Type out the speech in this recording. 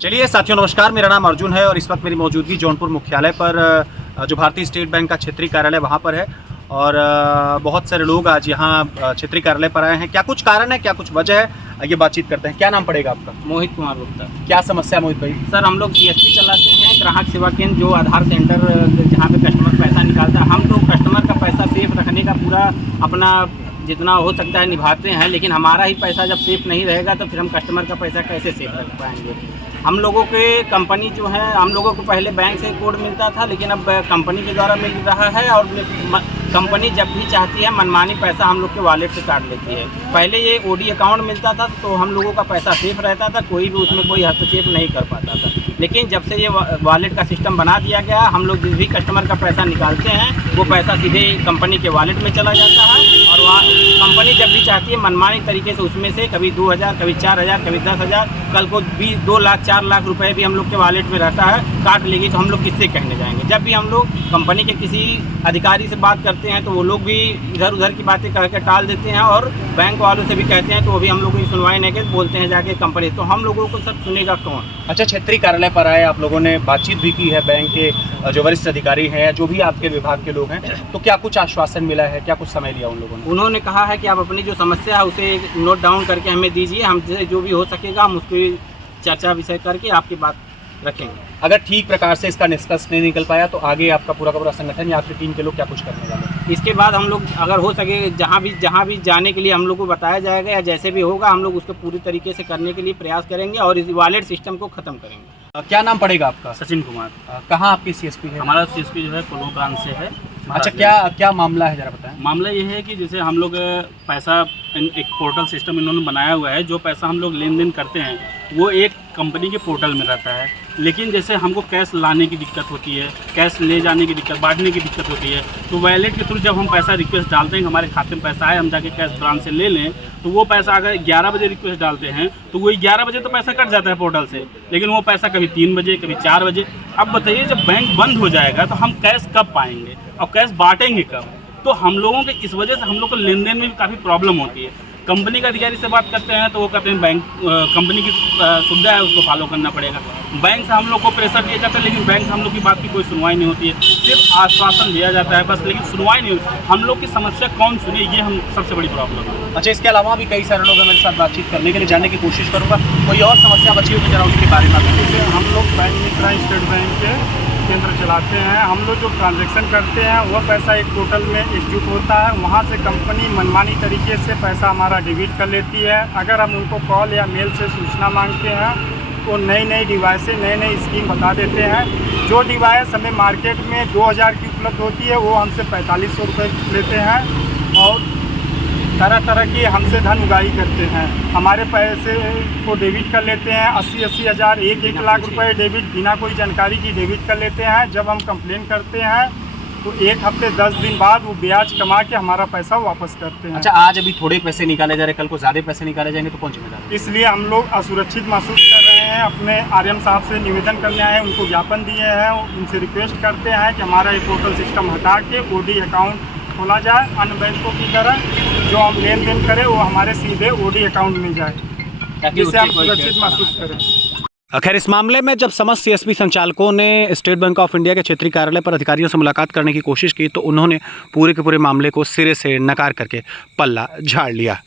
चलिए साथियों, नमस्कार। मेरा नाम अर्जुन है और इस वक्त मेरी मौजूदगी जौनपुर मुख्यालय पर जो भारतीय स्टेट बैंक का क्षेत्रीय कार्यालय वहाँ पर है। और बहुत सारे लोग आज यहाँ क्षेत्रीय कार्यालय पर आए हैं। क्या कुछ कारण है, क्या कुछ वजह है, ये बातचीत करते हैं। क्या नाम पड़ेगा आपका? मोहित कुमार गुप्ता। क्या समस्या मोहित भाई? सर, हम लोग CSP चलाते हैं, ग्राहक सेवा केंद्र, जो आधार सेंटर जहाँ पे कस्टमर पैसा निकालता है। हम तो कस्टमर का पैसा सेफ रखने का पूरा अपना जितना हो सकता है निभाते हैं, लेकिन हमारा ही पैसा जब सेफ नहीं रहेगा तो फिर हम कस्टमर का पैसा कैसे सेफ रख पाएंगे। हम लोगों के कंपनी जो है, हम लोगों को पहले बैंक से कोड मिलता था, लेकिन अब कंपनी के द्वारा मिल रहा है और कंपनी जब भी चाहती है मनमानी पैसा हम लोग के वॉलेट से काट लेती है। पहले ये OD अकाउंट मिलता था तो हम लोगों का पैसा सेफ रहता था, कोई भी उसमें कोई हस्तक्षेप नहीं कर पाता था। लेकिन जब से ये वॉलेट का सिस्टम बना दिया गया, हम लोग जिस भी कस्टमर का पैसा निकालते हैं वो पैसा सीधे कंपनी के वॉलेट में चला जाता है और वहाँ कंपनी जब भी चाहती है मनमानी तरीके से उसमें से कभी 2000, कभी 4000, कभी 10,000, कल को भी 2 लाख 4 लाख रुपए भी हम लोग के वॉलेट में रहता है, काट लेगी। तो हम लोग किससे कहने जाएंगे? जब भी हम लोग कंपनी के किसी अधिकारी से बात करते हैं तो वो लोग भी इधर उधर की बातें कह के टाल देते हैं और बैंक वालों से भी कहते हैं तो वो भी हम लोग की सुनवाई नहीं करते, बोलते हैं जाके कंपनी। तो हम लोगों को सब सुनेगा कौन? अच्छा, क्षेत्रीय कार्यालय पर आए, आप लोगों ने बातचीत भी की है बैंक के जो वरिष्ठ अधिकारी हैं, जो भी आपके विभाग के लोग हैं, तो क्या कुछ आश्वासन मिला है, क्या कुछ समय लिया उन लोगों ने? उन्होंने कहा है कि आप अपनी जो समस्या है उसे नोट डाउन करके हमें दीजिए, हमसे जो भी हो सकेगा हम उसकी चर्चा विषय करके आपकी बात रखेंगे। अगर ठीक प्रकार से इसका निष्कर्ष नहीं निकल पाया तो आगे आपका पूरा का पूरा संगठन या आपकी टीम के लोग क्या कुछ करने वाले हैं? इसके बाद हम लोग अगर हो सके जहाँ भी जाने के लिए हम लोग को बताया जाएगा या जैसे भी होगा हम लोग उसको पूरी तरीके से करने के लिए प्रयास करेंगे और इस वॉलेट सिस्टम को ख़त्म करेंगे। क्या नाम पड़ेगा आपका? सचिन कुमार। कहाँ आपकी CSP है? हमारा CSP जो है कोल्हू ब्रांच से है। अच्छा, क्या मामला है, जरा बताएं। मामला ये है कि जैसे हम लोग पैसा एक पोर्टल सिस्टम इन्होंने बनाया हुआ है, जो पैसा हम लोग लेन देन करते हैं वो एक कंपनी के पोर्टल में रहता है। लेकिन जैसे हमको कैश लाने की दिक्कत होती है, कैश ले जाने की दिक्कत, बांटने की दिक्कत होती है, तो वॉलेट के थ्रू जब हम पैसा रिक्वेस्ट डालते हैं कि हमारे खाते में पैसा आए, हम जाके कैश ब्रांच से ले लें, तो वो पैसा अगर 11 बजे रिक्वेस्ट डालते हैं तो वही 11 बजे तो पैसा कट जाता है पोर्टल से, लेकिन वो पैसा कभी 3 बजे, कभी 4 बजे। अब बताइए, जब बैंक बंद हो जाएगा तो हम कैश कब पाएंगे और कैश बांटेंगे कब? तो हम लोगों के इस वजह से हम लोग को लेन देन में भी काफ़ी प्रॉब्लम होती है। कंपनी का अधिकारी से बात करते हैं तो वो कहते हैं बैंक कंपनी की सुविधा है उसको फॉलो करना पड़ेगा। बैंक से हम लोग को प्रेशर दिया जाता है, लेकिन बैंक से हम लोग की बात की कोई सुनवाई नहीं होती है, सिर्फ आश्वासन दिया जाता है बस, लेकिन सुनवाई नहीं होती। हम लोग की समस्या कौन सुने, ये हम सबसे बड़ी प्रॉब्लम है। अच्छा, इसके अलावा भी कई सारे लोग हैं मेरे साथ बातचीत करने के लिए, जानने की कोशिश करूँगा कोई और समस्या बची हो तो जरा उसके बारे में बताइए। हम लोग बैंक मित्रा स्टेट बैंक के केंद्र चलाते हैं। हम लोग जो ट्रांजैक्शन करते हैं वह पैसा एक पोर्टल में एकजुट होता है, वहाँ से कंपनी मनमानी तरीके से पैसा हमारा डिलीट कर लेती है। अगर हम उनको कॉल या मेल से सूचना मांगते हैं तो नई डिवाइस नई स्कीम बता देते हैं। जो डिवाइस हमें मार्केट में 2000 की उपलब्ध होती है वो हमसे 4500 रुपये लेते हैं और तरह की हमसे धन उगाही करते हैं। हमारे पैसे को डेबिट कर लेते हैं, 80 हज़ार, 1 लाख रुपए डेबिट बिना कोई जानकारी की डेबिट कर लेते हैं। जब हम कंप्लेन करते हैं तो 1 हफ्ते 10 दिन बाद वो ब्याज कमा के हमारा पैसा वापस करते हैं। अच्छा, आज अभी थोड़े पैसे निकाले जा रहे हैं, कल को ज़्यादा पैसे निकाले जाएंगे तो कौन जिम्मेदार है? इसलिए हम लोग असुरक्षित महसूस कर रहे हैं। अपने RM साहब से निवेदन करने आए, उनको ज्ञापन दिए हैं, उनसे रिक्वेस्ट करते हैं कि हमारा ये पोर्टल सिस्टम हटा के OD अकाउंट खोला जाए, अन्य बैंकों की तरह जो हम लेन देन करें वो हमारे सीधे OD अकाउंट में जाए, जिससे हम सुरक्षित महसूस करें। खैर, इस मामले में जब समस्त CSP संचालकों ने स्टेट बैंक ऑफ इंडिया के क्षेत्रीय कार्यालय पर अधिकारियों से मुलाकात करने की कोशिश की तो उन्होंने पूरे के पूरे मामले को सिरे से नकार करके पल्ला झाड़ लिया।